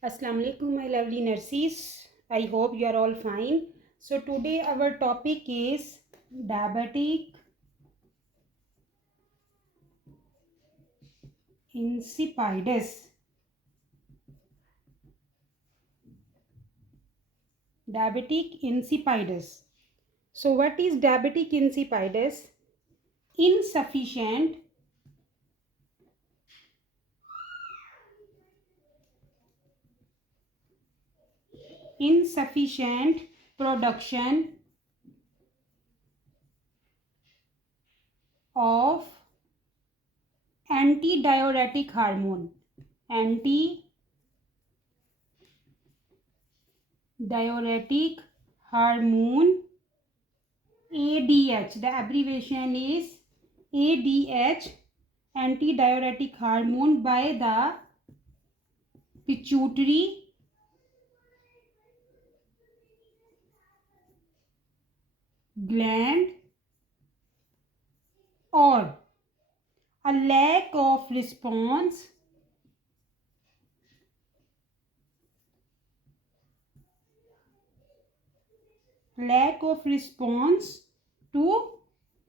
Assalamu alaikum, my lovely nurses. I hope you are all fine. So today our topic is diabetic insipidus. Diabetic insipidus. So what is diabetic insipidus? Insufficient production of antidiuretic hormone. Antidiuretic hormone ADH. The abbreviation is ADH, antidiuretic hormone, by the pituitary gland, or a lack of response to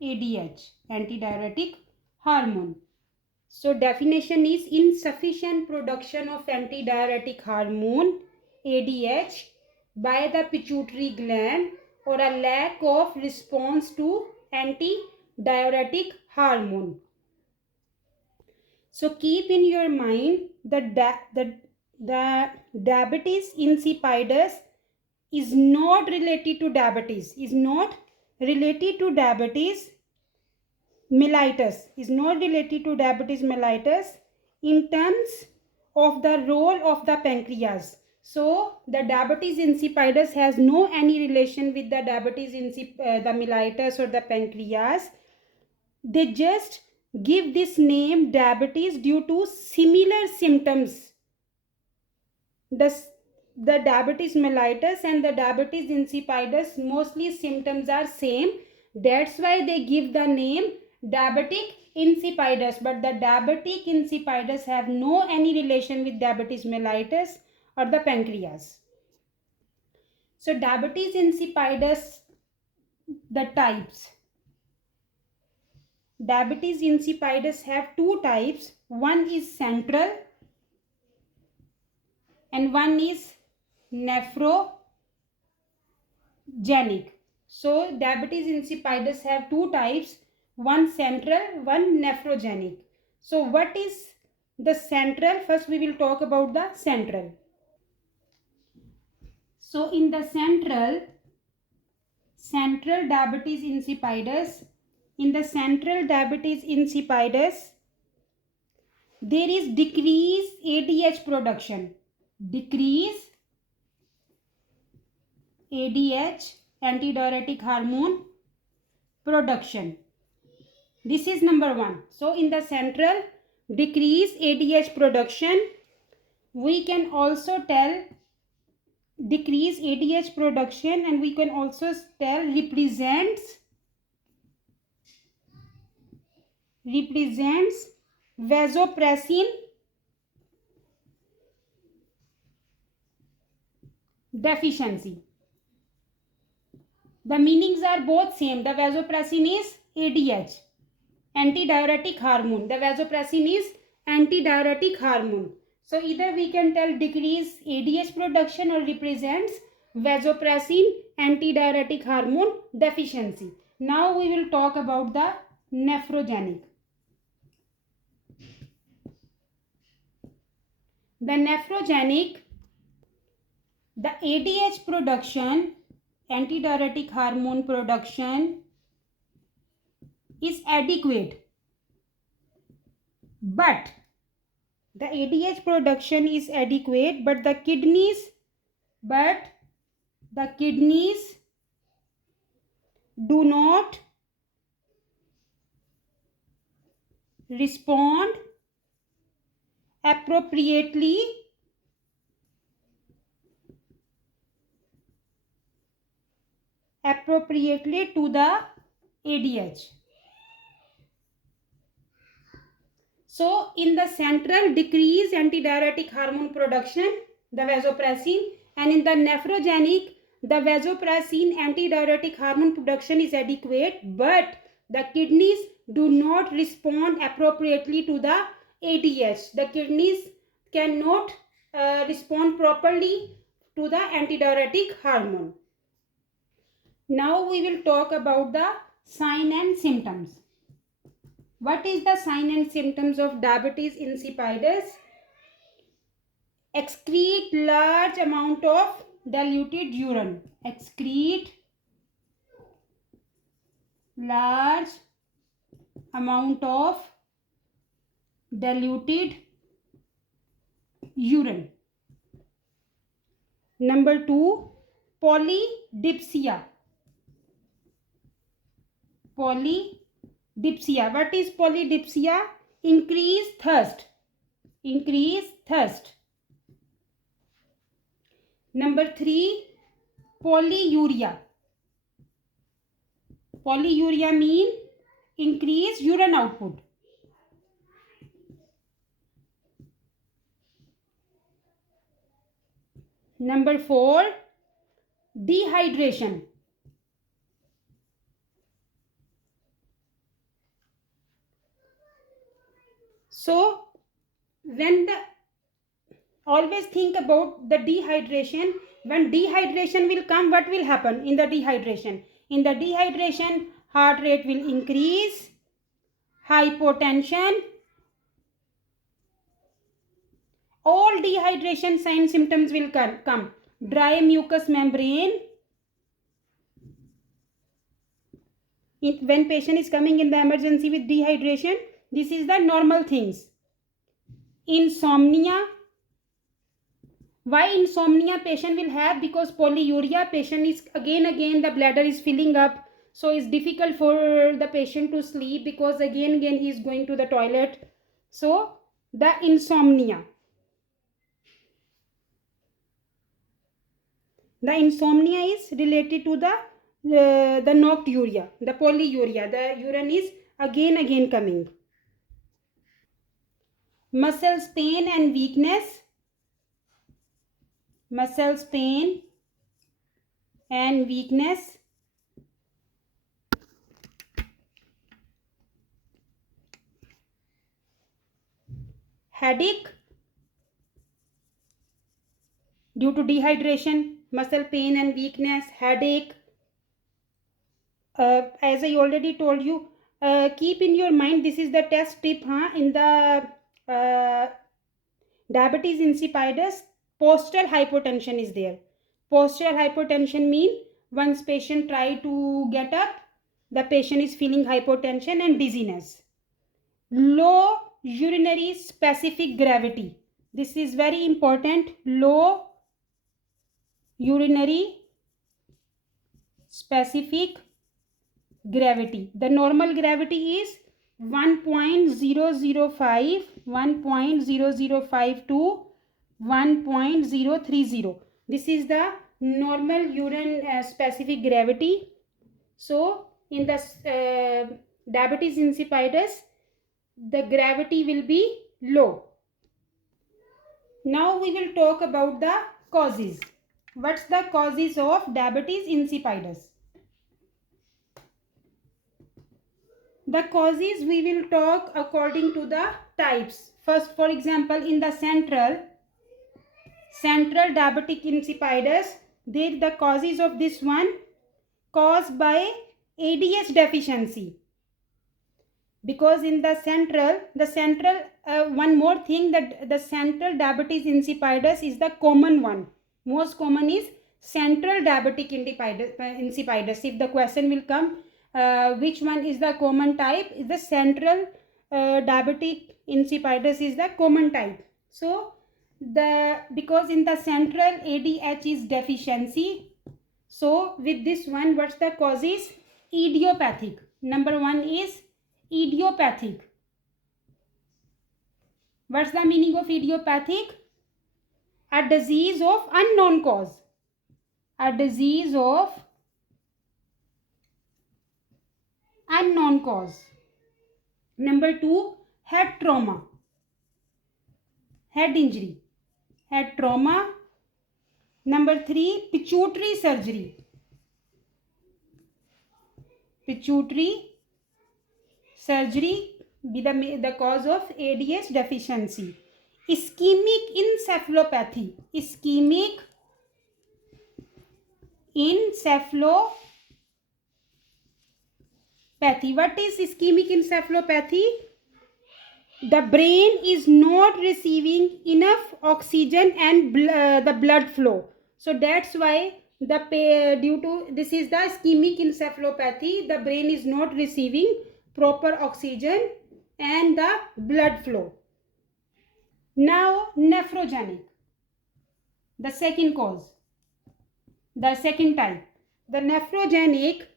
ADH, antidiuretic hormone. So definition is insufficient production of antidiuretic hormone ADH by the pituitary gland, or a lack of response to antidiuretic hormone. So keep in your mind that the diabetes insipidus is not related to diabetes mellitus in terms of the role of the pancreas. So the diabetes insipidus has no any relation with the the mellitus or the pancreas. They just give this name diabetes due to similar symptoms. The diabetes mellitus and the diabetes insipidus, mostly symptoms are same. That's why they give the name diabetic insipidus. But the diabetic insipidus have no any relation with diabetes mellitus or the pancreas. So diabetes insipidus, the types. Diabetes insipidus have two types. One is central and one is nephrogenic. So diabetes insipidus have two types, one central, one nephrogenic. So what is the central? First we will talk about the central. So in the central diabetes insipidus, there is decreased ADH production. Decrease ADH, antidiuretic hormone production. This is number one. So in the central, decrease ADH production. We can also tell decrease ADH production, and we can also tell represents vasopressin deficiency. The meanings are both same. The vasopressin is ADH, antidiuretic hormone. The vasopressin is antidiuretic hormone. So either we can tell decrease ADH production or represents vasopressin antidiuretic hormone deficiency. Now we will talk about the nephrogenic. The nephrogenic, the ADH production, antidiuretic hormone production is adequate, but the ADH production is adequate, but the kidneys do not respond appropriately to the ADH. So in the central, decrease antidiuretic hormone production, the vasopressin, and in the nephrogenic, the vasopressin antidiuretic hormone production is adequate, but the kidneys do not respond appropriately to the ADH. The kidneys cannot respond properly to the antidiuretic hormone. Now we will talk about the sign and symptoms. What is the sign and symptoms of diabetes insipidus? Excrete large amount of diluted urine. Excrete large amount of diluted urine. Number 2, polydipsia. Polydipsia. What is polydipsia? Increased thirst. Increased thirst. Number 3, polyuria. Polyuria mean increased urine output. Number 4, dehydration. So when the always think about the dehydration. When dehydration will come, what will happen in the dehydration? In the dehydration, heart rate will increase, hypotension, all dehydration sign symptoms will come. Dry mucous membrane. When patient is coming in the emergency with dehydration, this is the normal things. Insomnia. Why insomnia patient will have? Because polyuria, patient is again the bladder is filling up, so it's difficult for the patient to sleep because again he is going to the toilet. So the insomnia. The insomnia is related to the nocturia, the polyuria. The urine is again coming. Muscles pain and weakness. Muscles pain and weakness. Headache due to dehydration. Muscle pain and weakness, headache. As I already told you, keep in your mind, this is the test tip. In the diabetes insipidus, postural hypotension is there. Postural hypotension means once patient try to get up, the patient is feeling hypotension and dizziness. Low urinary specific gravity. This is very important. Low urinary specific gravity. The normal gravity is 1.005 to 1.030. This is the normal urine specific gravity. So in the diabetes insipidus, the gravity will be low. Now we will talk about the causes. What's the causes of diabetes insipidus? The causes we will talk according to the types. First, for example, in the central diabetic insipidus, the causes of this one caused by ADH deficiency. Because in the central one more thing, that the central diabetes insipidus is the common one. Most common is central diabetic insipidus. If the question will come, which one is the common type, is the central diabetic insipidus is the common type. So because in the central ADH is deficiency, so with this one, what's the causes? Idiopathic. Number 1 is idiopathic. What's the meaning of idiopathic? A disease of unknown cause. A disease of unknown cause. Number 2, head trauma. Head injury. Head trauma. Number 3, pituitary surgery. Pituitary surgery be the cause of ADH deficiency. Ischemic encephalopathy. Ischemic encephalopathy. What is ischemic encephalopathy? The brain is not receiving enough oxygen and the blood flow. So that's why due to this is the ischemic encephalopathy. The brain is not receiving proper oxygen and the blood flow. Now nephrogenic, the second cause, the second type. The nephrogenic,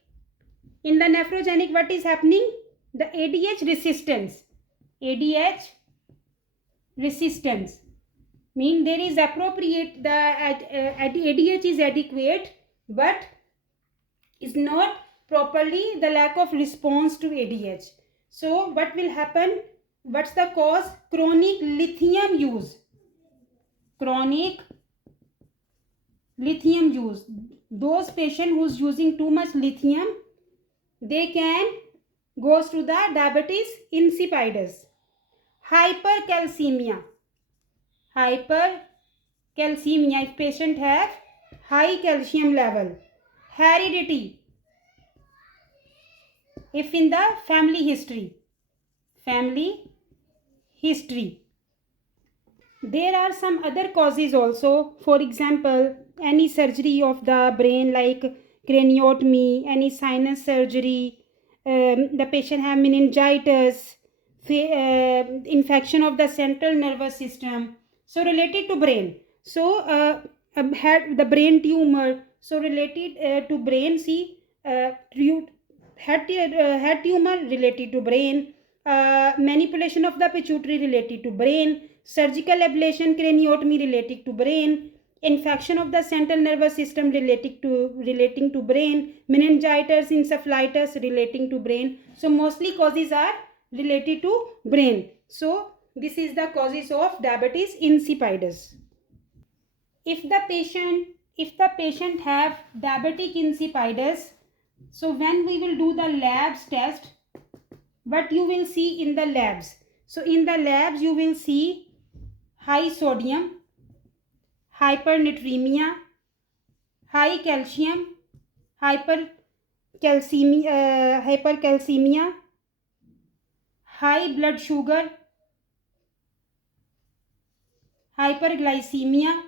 in the nephrogenic what is happening? The ADH resistance. ADH resistance mean there is appropriate, the ADH is adequate but is not properly, the lack of response to ADH. So what will happen? What's the cause? Chronic lithium use. Chronic lithium use. Those patients who's using too much lithium, they can goes to the diabetes insipidus. Hypercalcemia. Hypercalcemia, if patient have high calcium level. Heredity, if in the family history. There are some other causes also. For example, any surgery of the brain like craniotomy, any sinus surgery, the patient have meningitis, infection of the central nervous system. So related to brain. So had the brain tumor. So related to brain. See, head tumor related to brain. Manipulation of the pituitary related to brain. Surgical ablation craniotomy related to brain. Infection of the central nervous system relating to brain. Meningitis, encephalitis relating to brain. So mostly causes are related to brain. So this is the causes of diabetes insipidus. If the patient have diabetic insipidus, so when we will do the labs test, what you will see in the labs? So in the labs you will see high sodium, hypernatremia, high calcium, hypercalcemia, high blood sugar, hyperglycemia,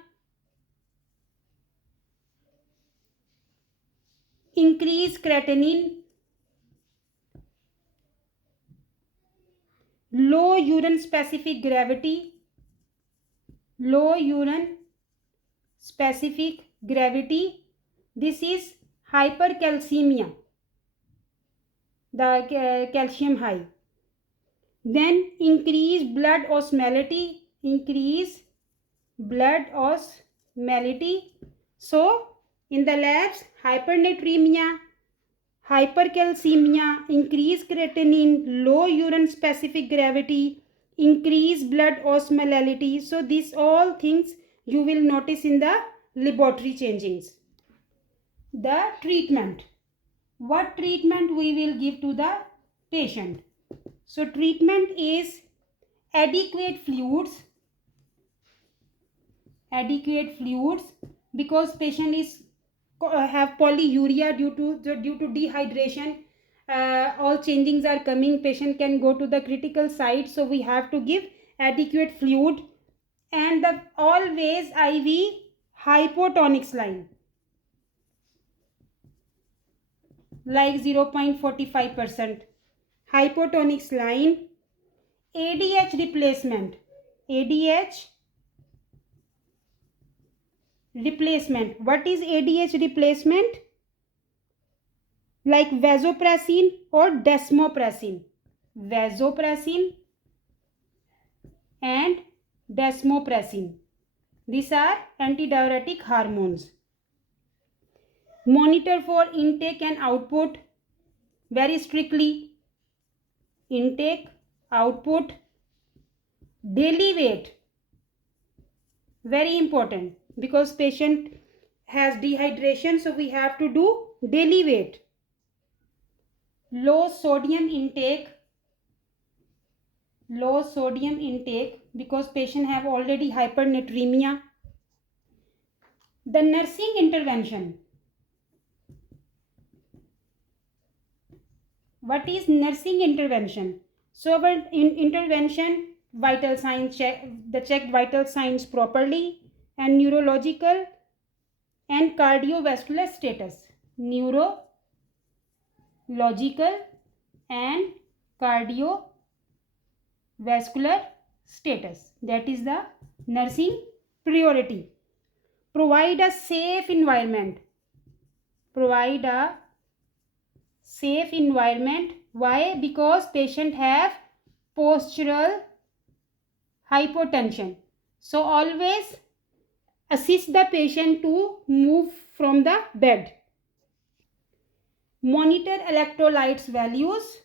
increased creatinine, low urine specific gravity, this is hypercalcemia, the calcium high. Then increase blood osmolality. So in the labs, hypernatremia, hypercalcemia, increased creatinine, low urine specific gravity, increased blood osmolality. So these all things you will notice in the laboratory changings. The treatment. What treatment we will give to the patient? So treatment is adequate fluids, because patient is have polyuria due to dehydration. All changings are coming, patient can go to the critical site, so we have to give adequate fluid, and the always IV hypotonic saline like 0.45% hypotonic saline. ADH replacement. What is ADH replacement? Like vasopressin or desmopressin. Vasopressin and desmopressin. These are antidiuretic hormones. Monitor for intake and output very strictly. Intake, output, daily weight, very important, because patient has dehydration, so we have to do daily weight. Low sodium intake because patient have already hypernatremia. The nursing intervention. What is nursing intervention? So our intervention, vital signs, check vital signs properly, and neurological and cardiovascular status. Neurological and cardiovascular status. That is the nursing priority. Provide a safe environment. Why? Because patient have postural hypotension. So always assist the patient to move from the bed. Monitor electrolytes values.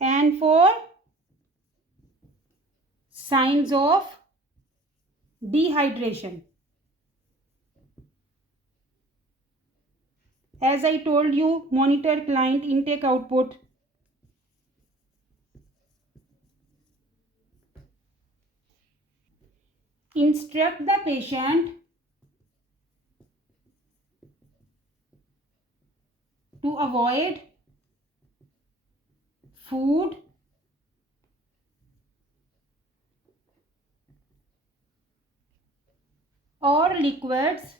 And for signs of dehydration. As I told you, monitor client intake output. Instruct the patient to avoid food or liquids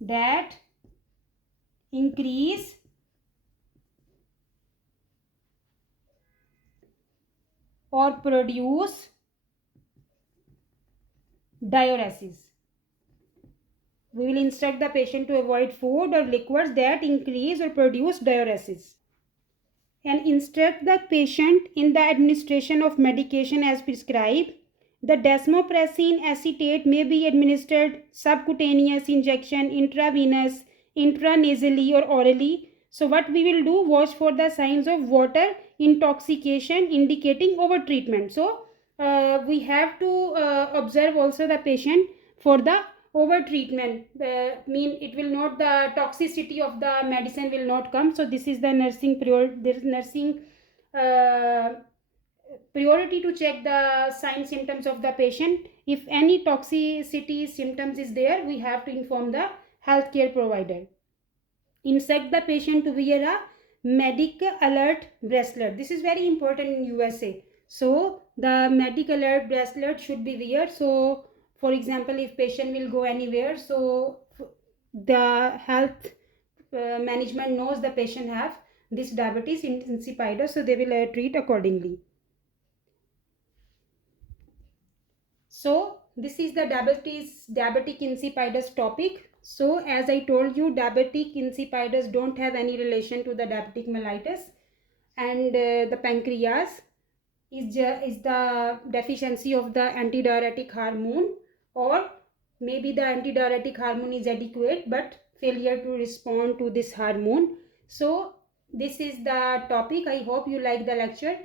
that increase or produce diuresis. We will instruct the patient to avoid food or liquids that increase or produce diuresis. And instruct the patient in the administration of medication as prescribed. The desmopressin acetate may be administered subcutaneous injection, intravenous, intranasally or orally. So what we will do, watch for the signs of water intoxication indicating overtreatment. So we have to observe also the patient for the overtreatment. It will not, the toxicity of the medicine will not come. So this is the nursing priority to check the signs symptoms of the patient. If any toxicity symptoms is there, we have to inform the healthcare provider. Instruct the patient to wear a medic alert bracelet. This is very important in USA. So the medic alert bracelet should be wear. So for example, if patient will go anywhere, so the health management knows the patient have this diabetes insipidus, so they will treat accordingly. So this is the diabetic insipidus topic. So as I told you, diabetic insipidus don't have any relation to the diabetic mellitus, and the pancreas is the deficiency of the antidiuretic hormone, or maybe the antidiuretic hormone is adequate but failure to respond to this hormone. So this is the topic. I hope you like the lecture.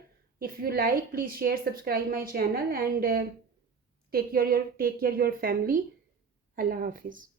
If you like, please share, subscribe my channel, and take care your family. Allah Hafiz.